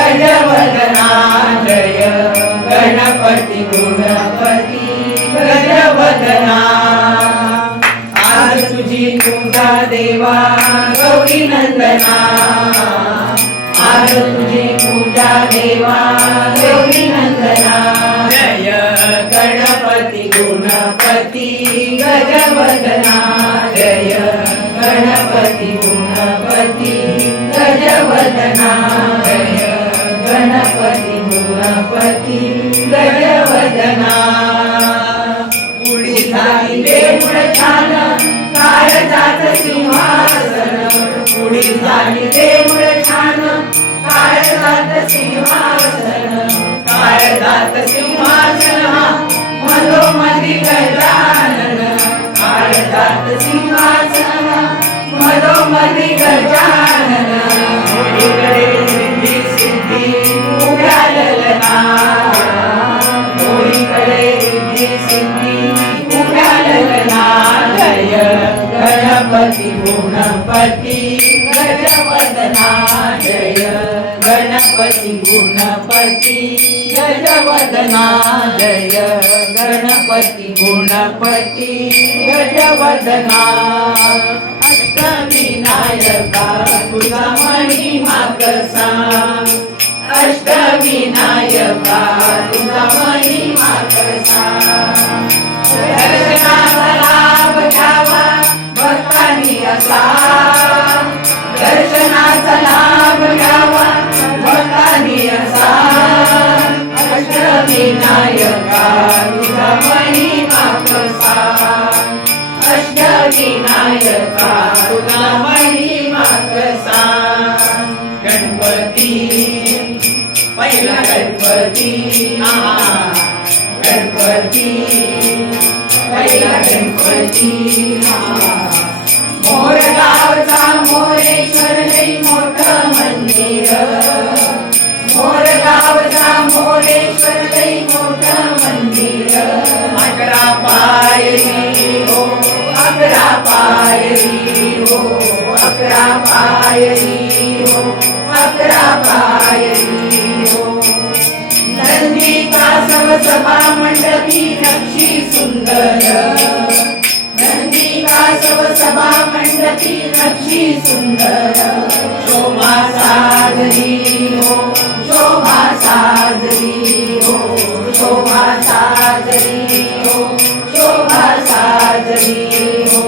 गजवदना जय गणपती गुणपती गजवदना। आज तुझी पूजा देवा गौरी नंदना, आज तुझी पूजा देवा गौरी नंदना। जय गणपती गुणपती गजवदना, जय गणपती गुणपती गजवदना, जय गणपती गुणपती गजवदना। पुढी झाली देऊळ छान काळजात सिंहासन, पुढी झाली देऊळ छान काळजात सिंहासन, काळजात सिंहासन मधोमधी गजानन, काळजात सिंहासन मधोमधी गजानन। होळीकडे रिद्धी सिद्धी उभ्या ललना, होळीकडे रिद्धी सिद्धी उभ्या ललना। जय गणपती गुणपती गजवदना, जय गणपती गुणपती गजवदना, जय गणपती गुणपती गजवदना। अष्टविनायका तुझा महिमा कसा, अष्टविनायका तुझा महिमा कसा। दर्शनाचा लाभ घ्यावा भक्तांनी असा, दर्शनाचा लाभ घ्यावा भक्तांनी असा। अष्टविनायका तुझा महिमा कसा, अष्टविनायका तुझा महिमा कसा। गणपती पहिला गणपती, गणपती पहिला गणपती। मोरगावचा मोरेश्वर लई मोठं मंदिर, मोरगावचा मोरेश्वर लई मोठं मंदिर। 11 पायरी हो 11 पायरी हो 11 पायरी हो 11 पायरी हो। नंदीचा सभा मंडपी नक्षी सुंदर, नंदीचा सभा मंडपी नक्षी सुंदर। शोभा साजरी हो शोभा साजरी हो शोभा साजरी हो शोभा साजरी हो।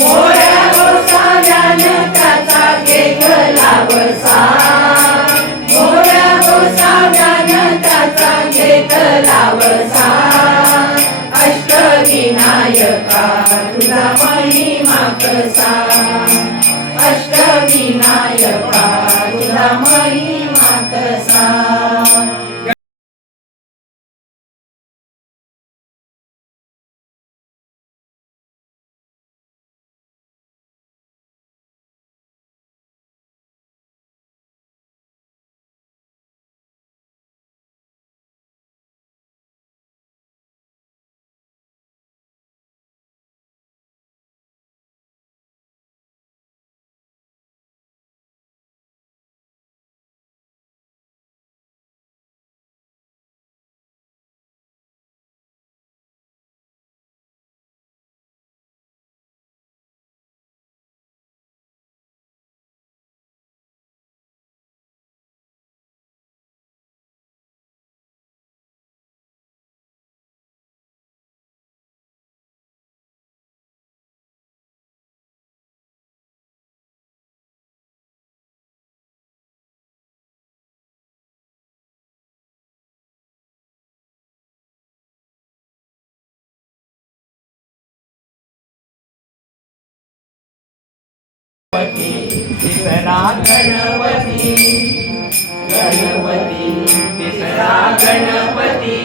मोऱ्या गोसाव्यान त्याचा घेतला वसा, मोऱ्या गोसाव्यान त्याचा घेतला वसा। अष्टविनायका तुझा महिमा कसा, अष्टविनायका तुझा महिमा कसा। तिसरा गणपती, गणपती तिसरा गणपती।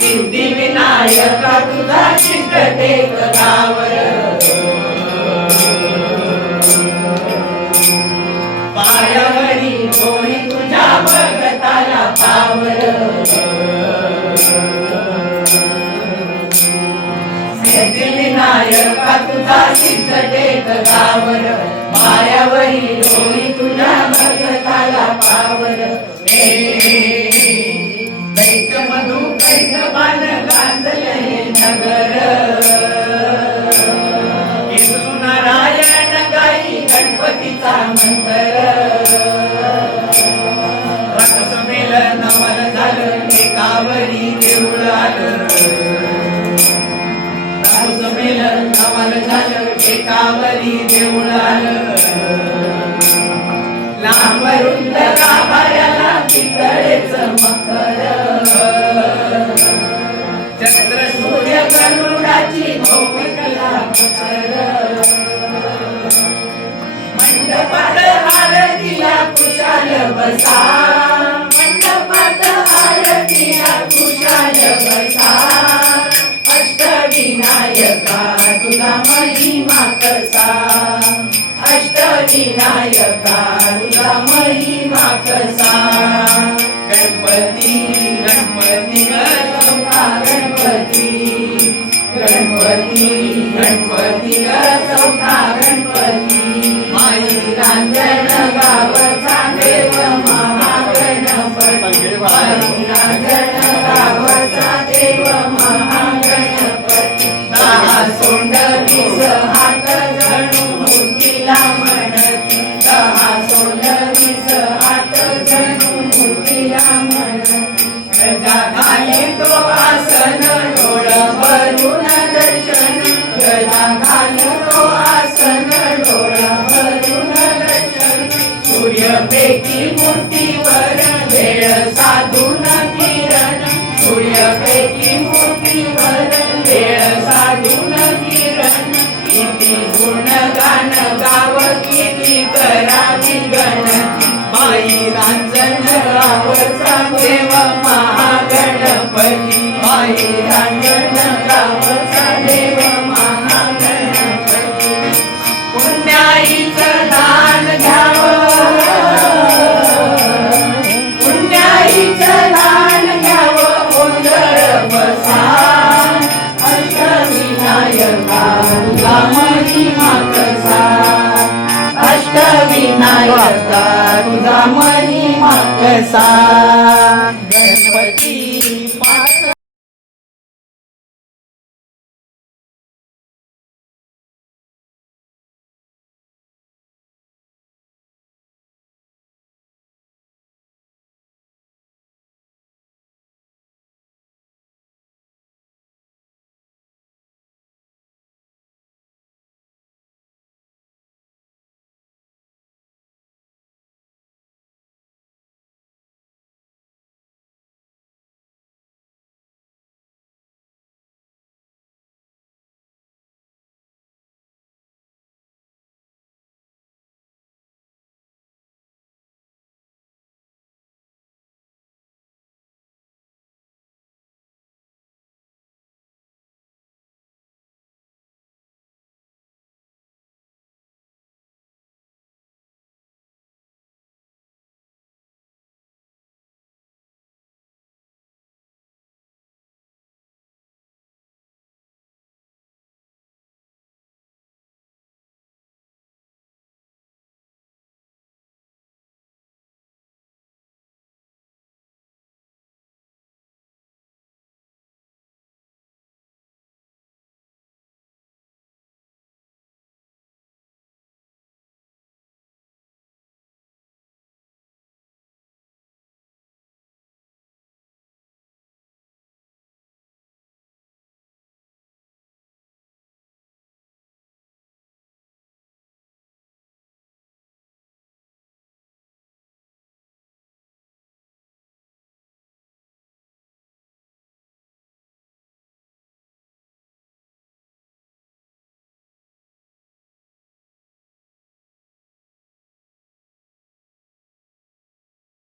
सिद्धिविनायका तुझा चित्त टेकलावर, पायावरी डोळी तुझ्या भगताला पावर। सिद्धिविनायका तुझा चित्त टेकलावर, पायावरी डोळी तुझ्या भगताला पावर। पावर दैत्य मधु कैटबान गांजले नगर नारायण गाई गणपतीचा मंत्र रथसमेलन नमन झालं एकावरी देऊळ आलं रथसमेलन नमन झालं एकावरी देऊळ आलं लांब रुंद गाभाऱ्याला पितळेच मकर चंद्र सूर्य गरुडाची भौमिकला मंडपात आरतीला कुशाल बसा मंडपात आरतीला कुशाल बसा अष्टविनायका तुझा महिमा कसा अष्टविनायका तुझा महिमा कसा गणपती गणपती गौरा गणपती गणपती गणपती गौरा गणपती माई रांजण गावचा देव महागणपती माई रांजण गावचा देव महागणपती दहा सोंड 20 हात जणू मूर्तीला म्हणती दहा सोंड 20 हात जणू मूर्तीला म्हणती गजा घाली तो आसन डोळ भरून दर्शन गजा घाली तो आसन डोळ भरून दर्शन सूर्यपैकी मूर्तीवर वेळ साधून किरण सूर्यपैकी मूर्तीवर वेळ साधून किरण किती गुणगान गाव किती करावी गणती माई रांजण गावचा देव महागणपती माई रांजण गावचा देव महागणपती पुण्याईचं दान घ्यावं पुण्याईचं दान घ्यावं गोंधळ बसा अष्टविनायका तुझा महिमा कसा अष्टविनायका तुझा महिमा कसा गणपती पाच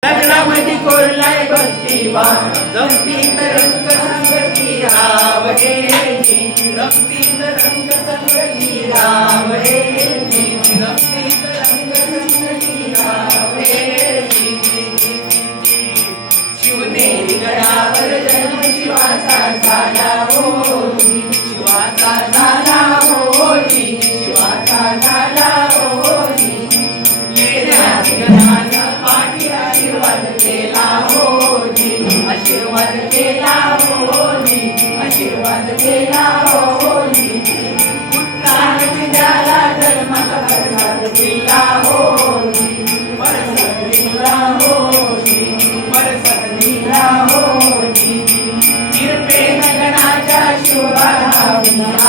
लग्नामध्ये कोरलाय भक्तिभाव रंगीत रंग संगती रावळे रंगीत रंग संगती रावळे रंगीत रंग संगती रावळे शिवनेरी गडावर जन्म शिवाचा झाला होती शिवाचा झाला होती शिवाचा झाला होती येण्या पाठी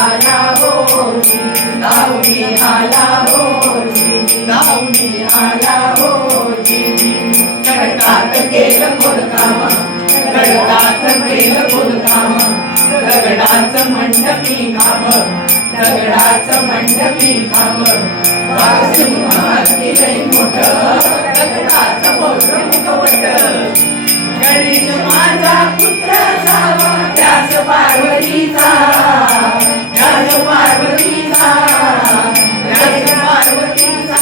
आला होती, धावणी आला होती, धावणी आला होती. खडकात केलं खोदकाम, खडकात केलं खोदकाम, दगडाचं मंडपी काम, दगडाचं मंडपी काम. वाघसिंहाची लई मोठं, दगडाचं मोठं मुखवट. गणेश माझा पुत्र असावा, त्यास पार्वतीचा, त्यास पार्वतीचा, त्यास पार्वतीचा.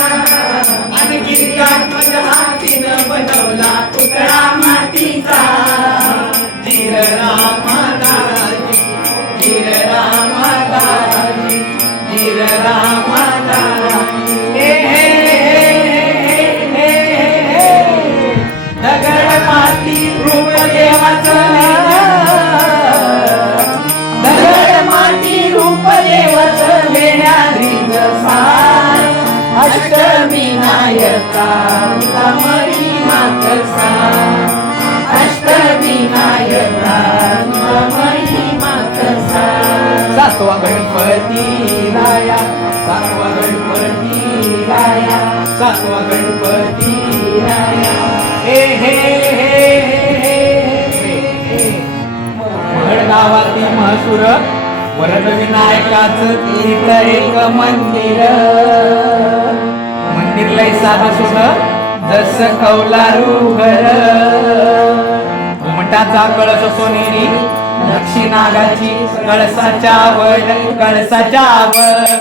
आणि गिरिजात्मज हातीनं बनवला पुतळा मातीचा. धीर रामा दाजी, धीर रामा दाजी, धीर रामा दाजी. दगड माती रूप देवाचं, दगड माती रूप देवाचं लेण्याद्रीच सार. अष्टविनायका तुझा महिमा कसा, अष्टविनायका तुझा महिमा कसा. सातवा गणपती राया, सातवा गणपती राया, सातवा गणपती राया. हे हे हे हे गावातील महसूर वरद विनायकाचं तीर्थ एक मंदिर. मंदिर लय साधं सुध जस कौलारू घर. घुमटाचा कळस सोनेरी, लक्ष्मी नागाची कळसाच्या वर, कळसाच्या वर.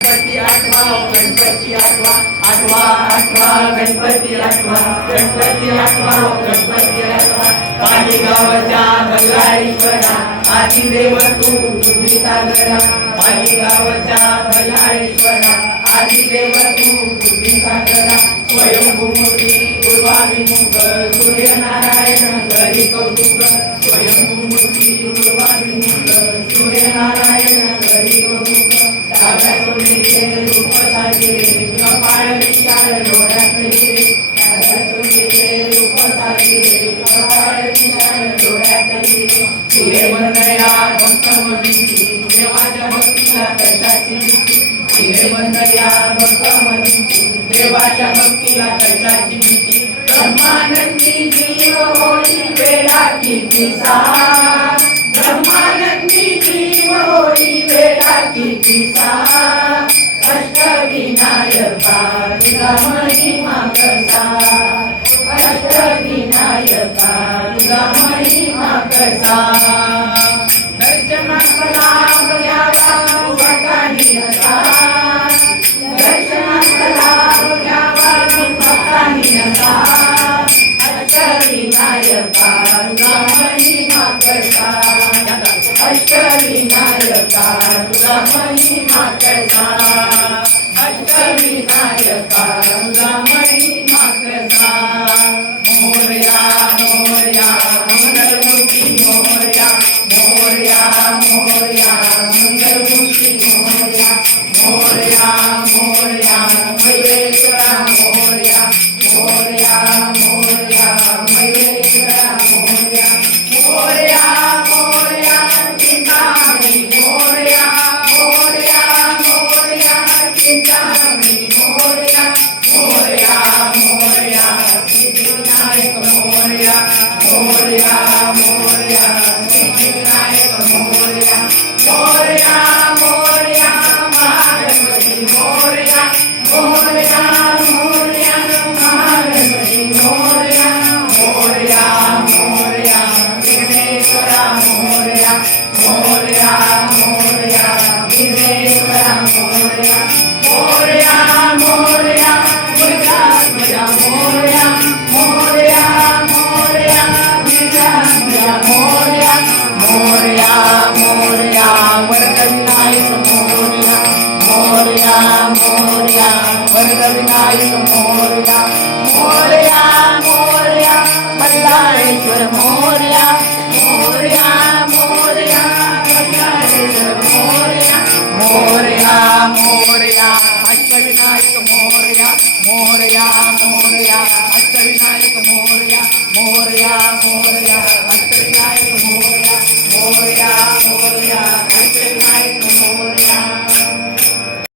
गणपती आठवा, गणपती आठवा, आठवा आठवा गणपती आठवा, गणपती आठवा, गणपती आठवा. पाणी गावाच्या बल्लाळेश्वरा, आदिदेव तू बुद्धी सागरा. पाणी गावाच्या बल्लाळेश्वरा, आदिदेव तू बुद्धी सागरा. स्वयंभूमूर्ती पूर्वाभिमुख, सूर्यनारायण करी कौतुक. स्वयंभूमूर्ती पूर्वाभिमुख, सूर्यनारायण करी कौतुक. डाव्या सोनेचे रूप साजिरे, कपाळ विशाल डोळ्यात हिरे. डाव्या सोनेचे रूप साजिरे, कपाळ विशाल डोळ्यात हिरे. हिरे बंदया भक्त मनीची, देवाच्या भक्तीला कशाची भीती. हिरे बंदया भक्त मनीची, देवाच्या भक्तीला कशाची भीती. ब्रह्मानंदी जीव होई वेळा कितीचा, ब्रह्मानंदी जीव होई वेळा कितीचा. अष्टविनायका तुझा महिमा कसा, अष्टविनायका तुझा महिमा कसा. दर्शनाला घ्यावा भक्तांनी असा, दर्शनाला घ्यावा भक्तांनी असा. अष्टविनायका तुझा महिमा कसा, अष्टविनायका तुझा महिमा कसा. अष्टविनायका तुझा महिमा कसा. मोरया मोरया मंगलमूर्ती मोरया, मोरया मोरया मंगलमूर्ती मोरया. मोरया मोरया महेश्वरा मोरया, मोरया मोरया महेश्वरा मोरया. मोरया मोरया चिंतामणी मोरया, मोरया मोरया चिंतामणी मोरया. मोरया मोरया अष्टविनायक मोरया मोरया मोरया वरद विनायक मोरया मोरया मोरया मल्लाळेश्वर मोरया मोरया मोरया मल्लाळेश्वर मोरया मोरया मोरया अष्टविनायक मोरया मोरया मोरया अष्टविनायक मोरया मोरया मोरया अष्टविनायक मोरया मोरया मोरया